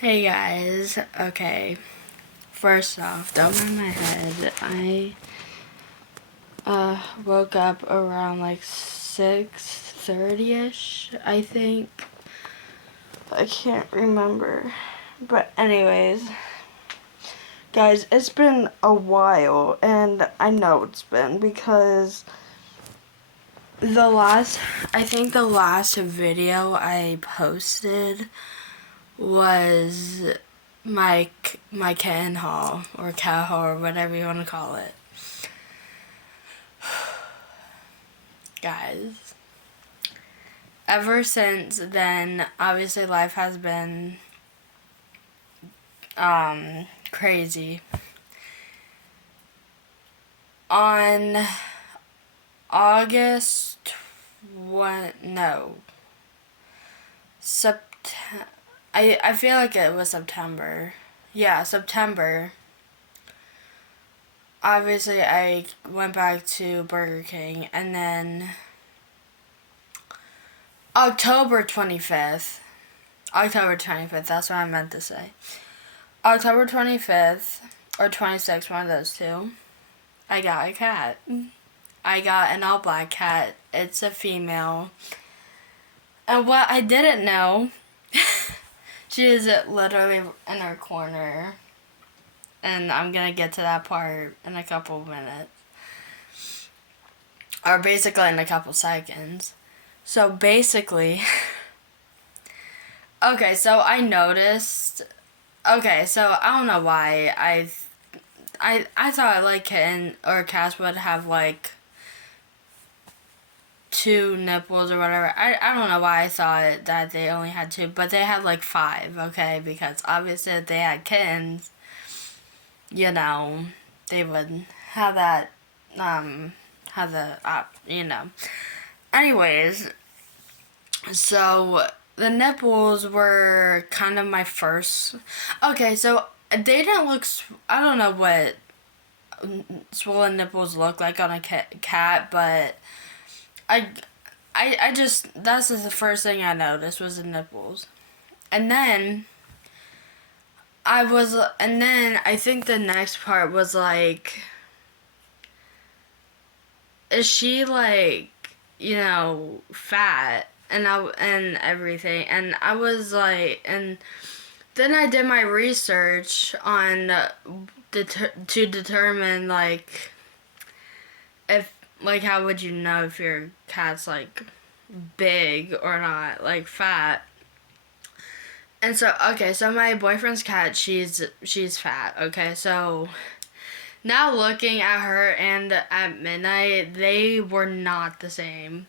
Hey guys, okay, first off, don't mind my head. I woke up around like 6:30ish, I think. I can't remember. But anyways, guys, it's been a while, and I know it's been because I think the last video I posted was my kitten haul or cat haul or whatever you want to call it. Guys, ever since then, obviously life has been crazy. On August September. I feel like it was September. Yeah, September. Obviously, I went back to Burger King, and then October 25th. October 25th, that's what I meant to say. October 25th, or 26th, one of those two, I got a cat. I got an all black cat. It's a female. And what I didn't know, she is literally in her corner. And I'm gonna get to that part in a couple of minutes. Or basically in a couple seconds. So basically, okay, so I noticed, okay, so I don't know why I thought like kitten or cats would have like two nipples or whatever. I don't know why I thought that they only had two, but they had like five, okay, because obviously if they had kittens, you know, they would have that, have the, Anyways, so the nipples were kind of my first. Okay, so they didn't look. I don't know what swollen nipples look like on a cat, but I, I just that's just the first thing I noticed was the nipples, and then I think the next part was like, is she like, fat? And everything, and I was like, and then I did my research on to determine like if like how would you know if your cat's like big or not, like fat. And so okay, so my boyfriend's cat, she's fat. Okay, so now looking at her and at midnight, they were not the same.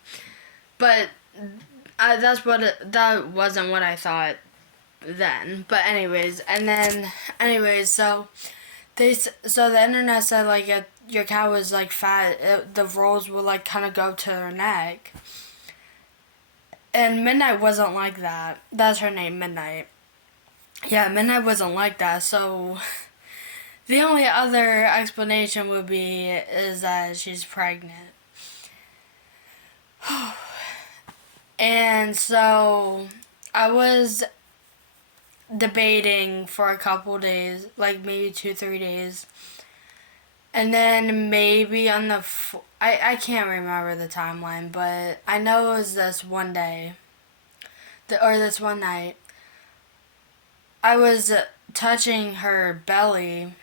But that wasn't what I thought then. But anyways, so the internet said like if your cat was like fat, the rolls would like kind of go to her neck. And Midnight wasn't like that. That's her name, Midnight. Yeah, Midnight wasn't like that. So the only other explanation would be is that she's pregnant. And so I was debating for a couple days, like maybe 2-3 days, and then maybe on I can't remember the timeline, but I know it was this one day, or this one night. I was touching her belly,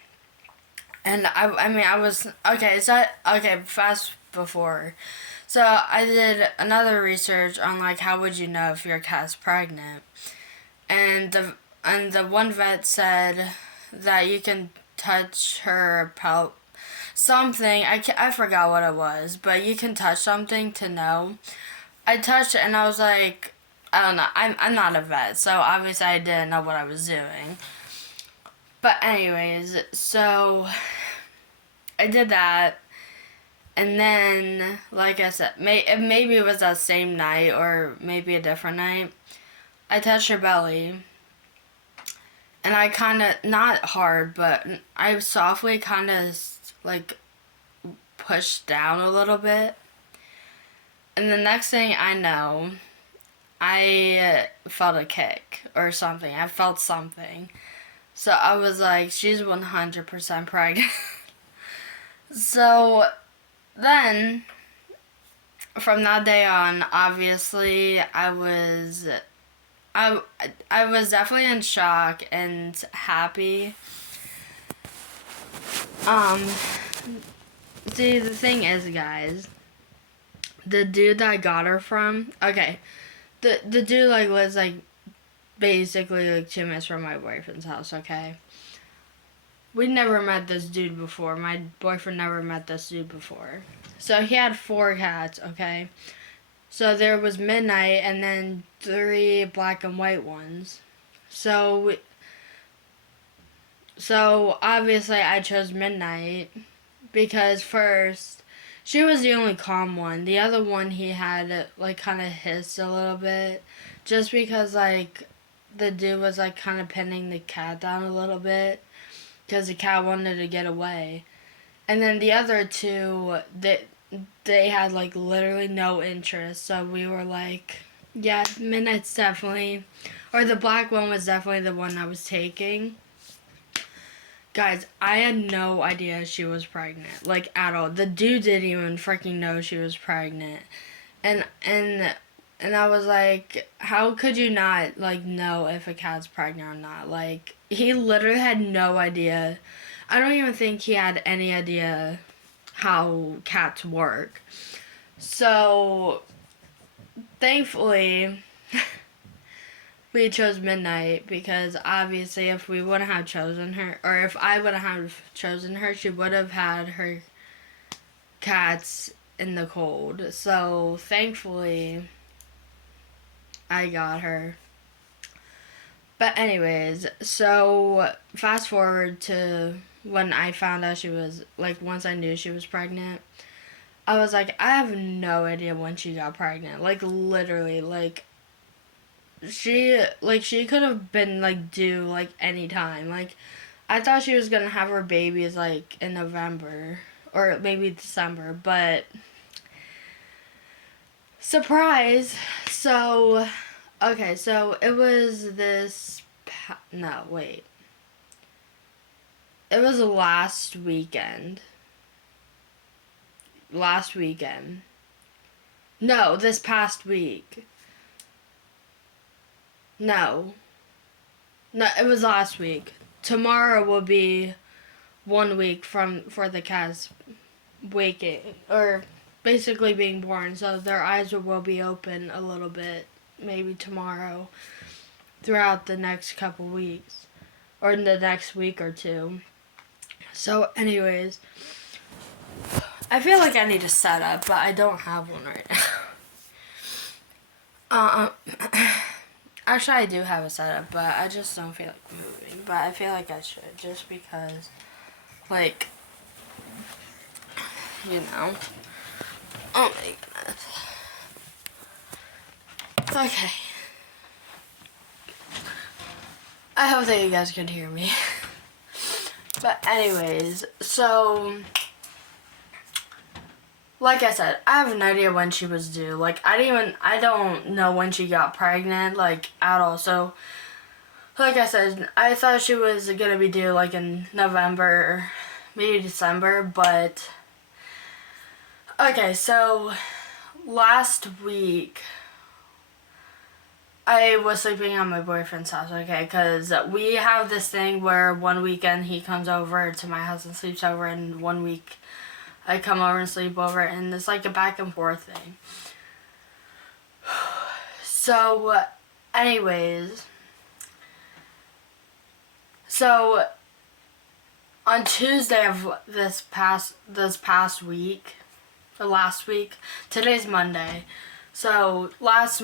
and I was okay. So okay, fast before. So I did another research on like how would you know if your cat's pregnant, and the one vet said that you can touch her something. I forgot what it was, but you can touch something to know. I touched it and I was like, I don't know. I'm not a vet, so obviously I didn't know what I was doing. But anyways, so I did that. And then, like I said, maybe it was that same night or maybe a different night. I touched her belly. And I kind of, not hard, but I softly kind of like pushed down a little bit. And the next thing I know, I felt a kick or something. I felt something. So I was like, she's 100% pregnant. So then, from that day on, obviously, I, I was definitely in shock and happy. Um, See, the thing is, guys, the dude that I got her from, okay, the dude, like, lives, like, basically, like, 2 minutes from my boyfriend's house, okay? We never met this dude before. My boyfriend never met this dude before. So he had 4 cats, okay? So there was Midnight and then 3 black and white ones. So obviously I chose Midnight because first she was the only calm one. The other one he had like kind of hissed a little bit just because like the dude was like kind of pinning the cat down a little bit because the cat wanted to get away. And then the other 2 they had like literally no interest. So we were like, yeah, Midnight's definitely, or the black one was definitely the one I was taking. Guys, I had no idea she was pregnant, like at all. The dude didn't even freaking know she was pregnant, and I was like, how could you not like know if a cat's pregnant or not? Like he literally had no idea. I don't even think he had any idea how cats work. So, thankfully, we chose Midnight because obviously if we wouldn't have chosen her, or if I wouldn't have chosen her, she would have had her cats in the cold. So, thankfully, I got her. But anyways, so fast forward to when I found out she was, like, once I knew she was pregnant, I was like, I have no idea when she got pregnant. Like, literally, like, she could have been, like, due, like, any time. Like, I thought she was gonna have her babies, like, in November, or maybe December, but, surprise! So, okay, so it was this, no, wait. It was last weekend. No, this past week. No. No, it was last week. Tomorrow will be 1 week for the cats waking, or basically being born, so their eyes will be open a little bit, maybe tomorrow, throughout the next couple weeks, or in the next week or 2. So, anyways, I feel like I need a setup, but I don't have one right now. Actually, I do have a setup, but I just don't feel like moving. But I feel like I should, just because, like, you know. Oh my goodness. Okay. I hope that you guys can hear me. But anyways, so, like I said, I have no idea when she was due. Like, I don't know when she got pregnant, like, at all. So, like I said, I thought she was gonna be due, like, in November, maybe December, but, okay, so, last week, I was sleeping at my boyfriend's house, okay, because we have this thing where one weekend he comes over to my house and sleeps over, and 1 week I come over and sleep over, and it's like a back and forth thing. So, anyways, so on Tuesday of this past week, or last week, today's Monday. So last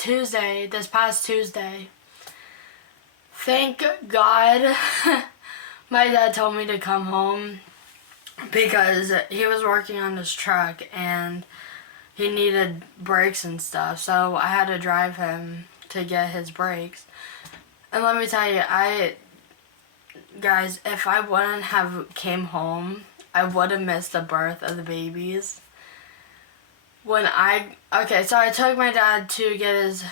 Tuesday, this past Tuesday, thank God, my dad told me to come home because he was working on his truck and he needed brakes and stuff, so I had to drive him to get his brakes. And let me tell you, guys, if I wouldn't have came home, I would have missed the birth of the babies. okay, so I took my dad to get his,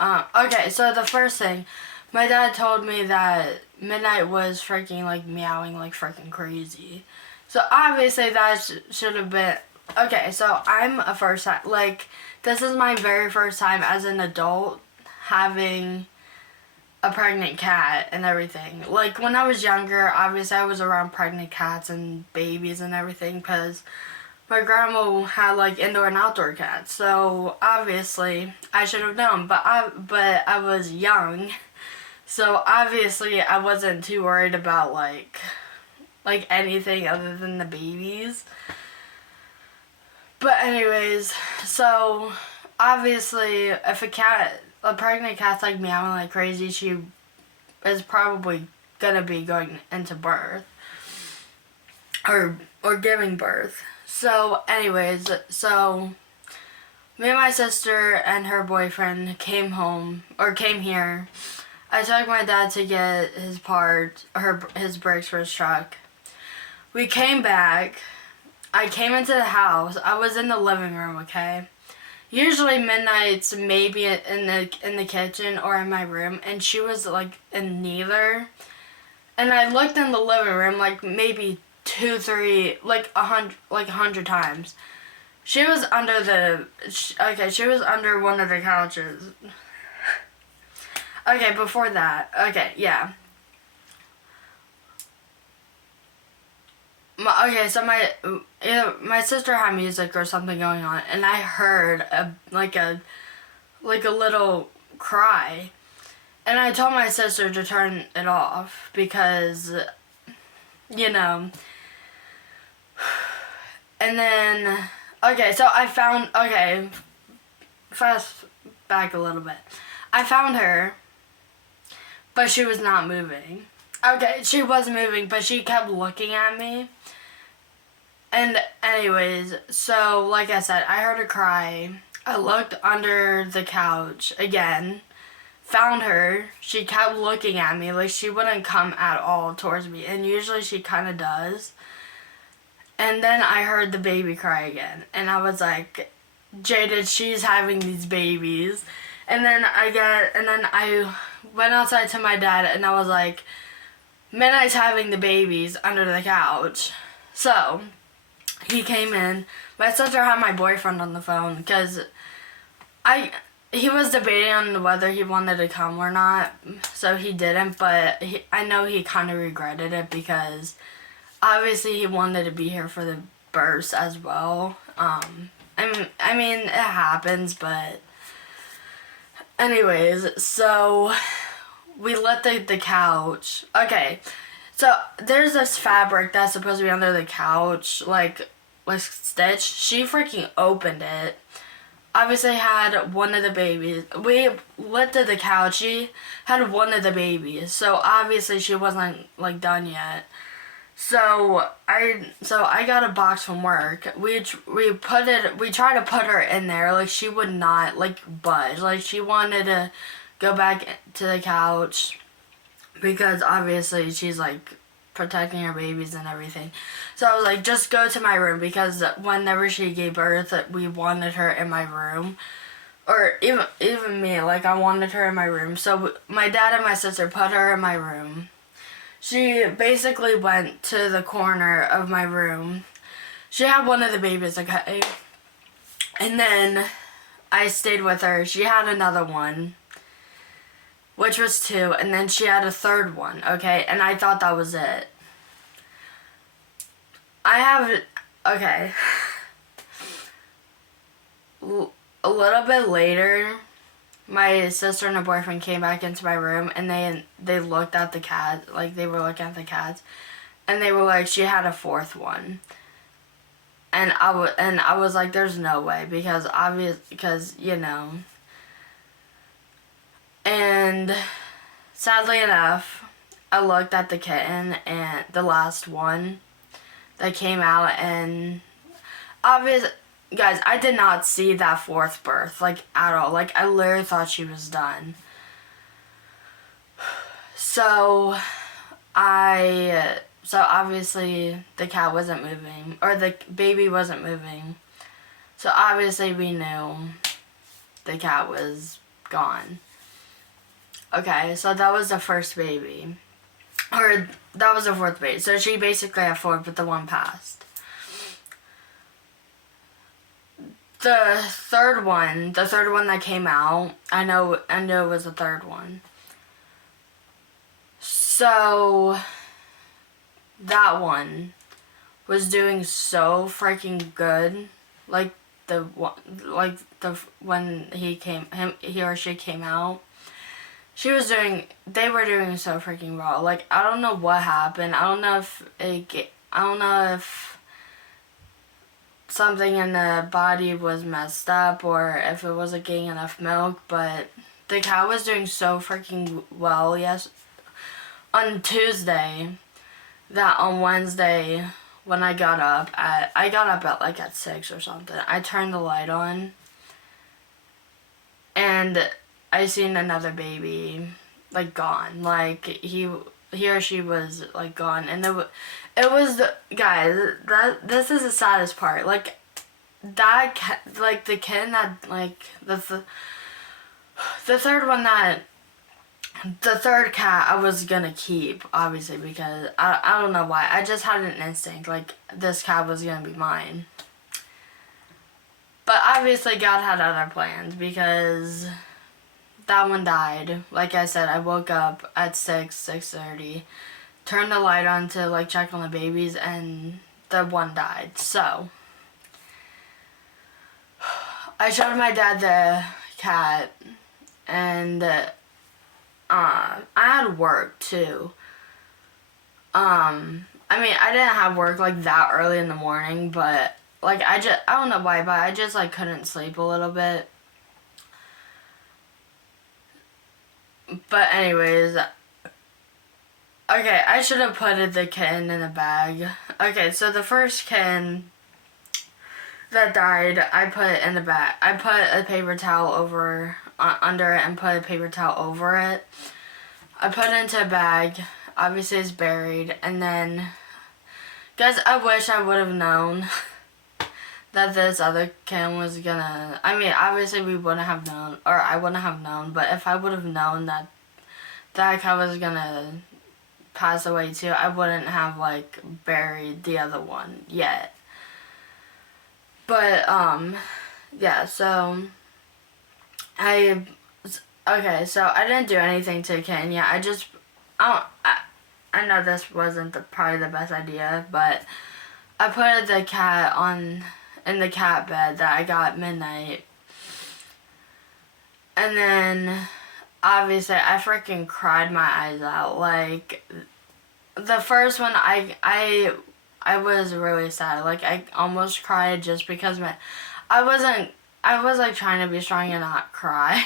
okay, so the first thing, my dad told me that Midnight was freaking, like, meowing like freaking crazy. So obviously that should have been, okay, so I'm a first time, like, this is my very first time as an adult having a pregnant cat and everything. Like, when I was younger, obviously I was around pregnant cats and babies and everything because my grandma had, like, indoor and outdoor cats. So, obviously, I should have known. But I was young. So, obviously, I wasn't too worried about, like anything other than the babies. But anyways, so obviously if a pregnant cat's like meowing like crazy, she is probably gonna be going into birth or giving birth. So anyways, so me and my sister and her boyfriend came here. I took my dad to get his brakes for his truck. We came back. I came into the house. I was in the living room, okay? Usually Midnight's maybe in the kitchen or in my room, and she was like in neither. And I looked in the living room like maybe 2, 3, like 100 times. She was under she was under one of the couches. Okay, before that. Okay, yeah. So my sister had music or something going on, and I heard a little cry, and I told my sister to turn it off because, you know. And then fast back a little bit. I found her, but she was not moving. Okay, she was moving, but she kept looking at me. And anyways, so like I said, I heard her cry. I looked under the couch again, found her. She kept looking at me, like she wouldn't come at all towards me, and usually she kind of does. And then I heard the baby cry again, and I was like, Jaded, she's having these babies. And then I went outside to my dad, and I was like, Midnight's having the babies under the couch. So he came in. My sister had my boyfriend on the phone because he was debating on whether he wanted to come or not, so he didn't, but I know he kind of regretted it because obviously he wanted to be here for the births as well. I mean, it happens, but anyways, so we lit the couch. Okay, so there's this fabric that's supposed to be under the couch, like stitched. She freaking opened it. Obviously had one of the babies. We lifted the couch. She had one of the babies, so obviously she wasn't like done yet. So I got a box from work. We tried to put her in there. Like she would not like budge. Like she wanted to go back to the couch because obviously she's like protecting her babies and everything. So I was like, just go to my room because whenever she gave birth, we wanted her in my room. Or even me, like I wanted her in my room. So my dad and my sister put her in my room. She basically went to the corner of my room. She had one of the babies, okay? And then I stayed with her. She had another one, which was 2, and then she had a third one, okay? And I thought that was it. Okay. A little bit later, my sister and her boyfriend came back into my room, and they looked at the cat, like they were looking at the cats, and they were like, she had a 4th one. And I was like, there's no way, because you know. And sadly enough, I looked at the kitten and the last one that came out, and guys, I did not see that 4th birth, like, at all. Like, I literally thought she was done. So obviously the cat wasn't moving, or the baby wasn't moving. So obviously we knew the cat was gone. Okay, so that was the first baby. Or that was the fourth baby. So she basically had 4, but the one passed. The third one that came out, I know it was the third one. So that one was doing so freaking good. Like when he or she came out, they were doing so freaking well. Like, I don't know what happened. I don't know if something in the body was messed up or if it wasn't getting enough milk, but the cow was doing so freaking well. Yes, on Tuesday, that on Wednesday when I got up at 6 or something. I turned the light on and I seen another baby like gone. Like he or she was like gone, and it was guys. This is the saddest part. Like that like the kid that like the third one that. The third cat I was gonna keep, obviously, because I don't know why. I just had an instinct, like, this cat was gonna be mine. But obviously God had other plans, because that one died. Like I said, I woke up at 6:30, turned the light on to, like, check on the babies, and the one died. So, I showed my dad the cat, and I had work too. I mean, I didn't have work like that early in the morning, but like I don't know why, but I just like couldn't sleep a little bit. But anyways, okay, I should have put the kitten in a bag. Okay, so the first kitten that died, I put it in the bag. I put a paper towel over under it and put a paper towel over it. I put it into a bag. Obviously it's buried. And then, guys, I wish I would have known that this other kitten was gonna, I mean, obviously we wouldn't have known, or I wouldn't have known, but if I would have known that that cat was gonna pass away too, I wouldn't have like buried the other one yet. But yeah, so I didn't do anything to Kenya. I know this wasn't probably the best idea, but I put the cat in the cat bed that I got at midnight. And then obviously I freaking cried my eyes out. Like the first one I was really sad. Like I almost cried just because I was like trying to be strong and not cry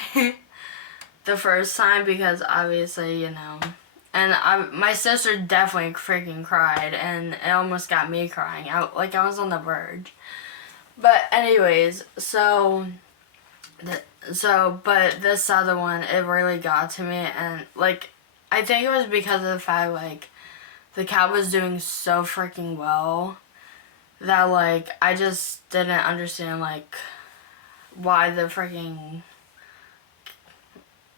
the first time, because obviously, you know, and my sister definitely freaking cried, and it almost got me crying. I was on the verge. But anyways, but this other one, it really got to me, and like I think it was because of the fact like the cat was doing so freaking well that like I just didn't understand like why the freaking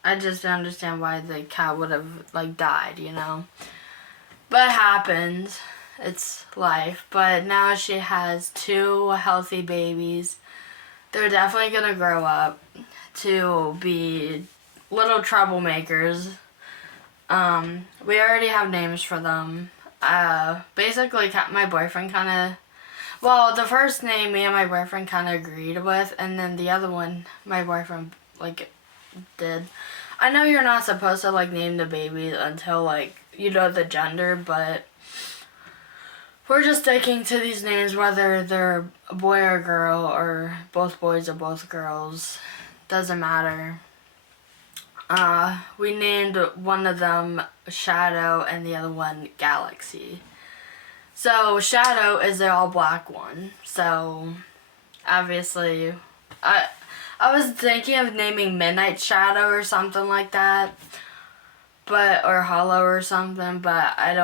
I just didn't understand why the cat would have like died, you know. But it happens. It's life. But now she has 2 healthy babies. They're definitely gonna grow up to be little troublemakers. We already have names for them. Basically, my boyfriend kind of... Well, the first name me and my boyfriend kind of agreed with, and then the other one, my boyfriend, like, did. I know you're not supposed to, like, name the babies until, like, you know the gender, but we're just sticking to these names, whether they're a boy or girl, or both boys or both girls. Doesn't matter. We named one of them Shadow and the other one Galaxy. So Shadow is the all black one. So obviously, I was thinking of naming Midnight Shadow or something like that, or Hollow or something, but I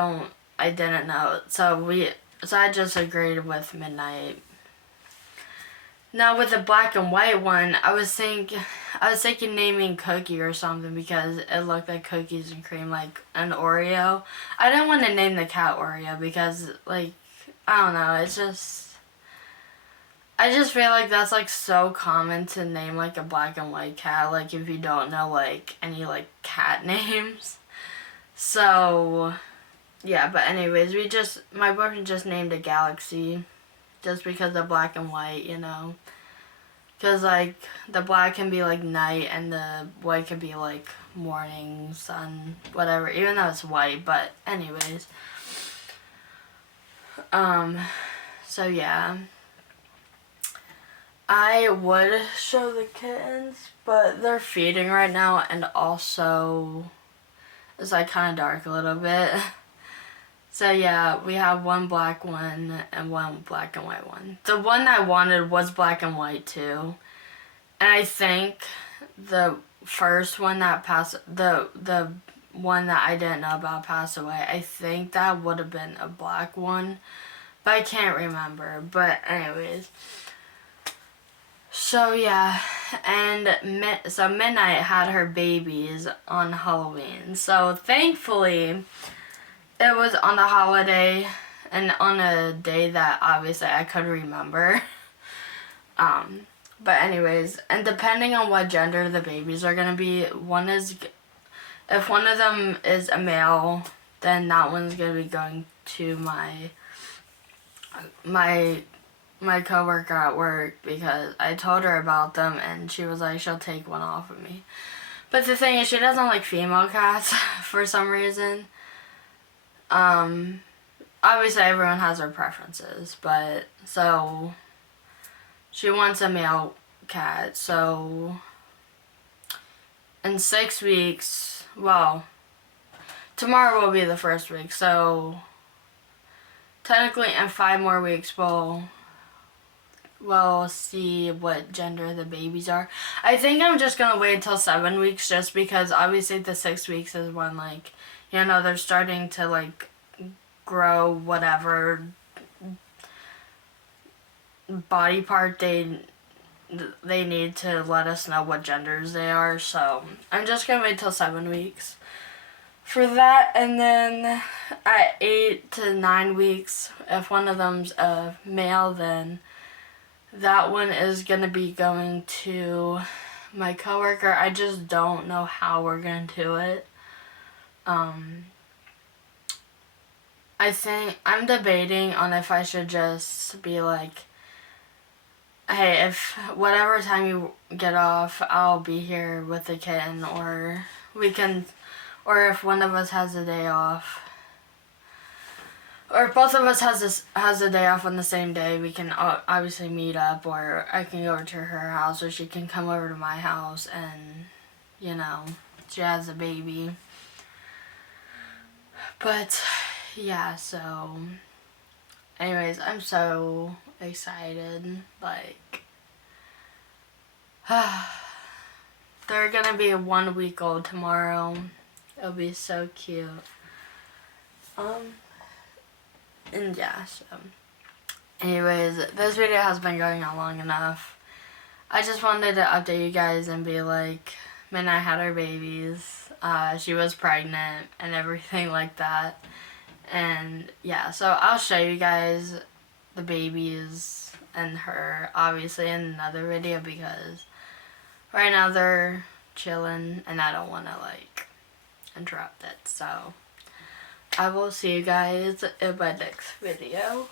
didn't know. So I just agreed with Midnight. Now with the black and white one, I was thinking naming Cookie or something because it looked like cookies and cream, like an Oreo. I didn't want to name the cat Oreo because, like, I don't know, I just feel like that's, like, so common to name, like, a black and white cat, like, if you don't know, like, any, like, cat names. So, yeah, but anyways, my boyfriend just named a Galaxy just because of black and white, you know. Because, like, the black can be, like, night and the white can be, like, morning, sun, whatever, even though it's white, but anyways. So, yeah. I would show the kittens, but they're feeding right now, and also it's, like, kind of dark a little bit. So, yeah, we have one black one and one black and white one. The one I wanted was black and white, too. And I think the first one that passed, the one that I didn't know about passed away, I think that would have been a black one. But I can't remember. But anyways. So, yeah. And so Midnight had her babies on Halloween. So, thankfully, it was on a holiday and on a day that obviously I could remember. But anyways, and depending on what gender the babies are going to be, if one of them is a male, then that one's going to be going to my coworker at work because I told her about them and she was like, she'll take one off of me. But the thing is, she doesn't like female cats for some reason. Obviously everyone has their preferences, but so she wants a male cat. So in 6 weeks, well, tomorrow will be the first week, so technically in 5 more weeks we'll see what gender the babies are. I think I'm just gonna wait until 7 weeks just because obviously the 6 weeks is when, like, you know, they're starting to, like, grow whatever body part they need to let us know what genders they are. So I'm just gonna wait till 7 weeks for that, and then at 8 to 9 weeks, if one of them's a male, then that one is gonna be going to my coworker. I just don't know how we're gonna do it. I think I'm debating on if I should just be like, hey, if whatever time you get off, I'll be here with the kitten, or or if one of us has a day off, or if both of us has a day off on the same day, we can obviously meet up, or I can go over to her house, or she can come over to my house, and, you know, she has a baby. But yeah, so anyways, I'm so excited. Like, they're gonna be 1 week old tomorrow. It'll be so cute. And yeah, so anyways, this video has been going on long enough. I just wanted to update you guys and be like, Midnight had her babies. She was pregnant and everything like that. And yeah, so I'll show you guys the babies and her obviously in another video because right now they're chilling and I don't want to, like, interrupt it. So I will see you guys in my next video.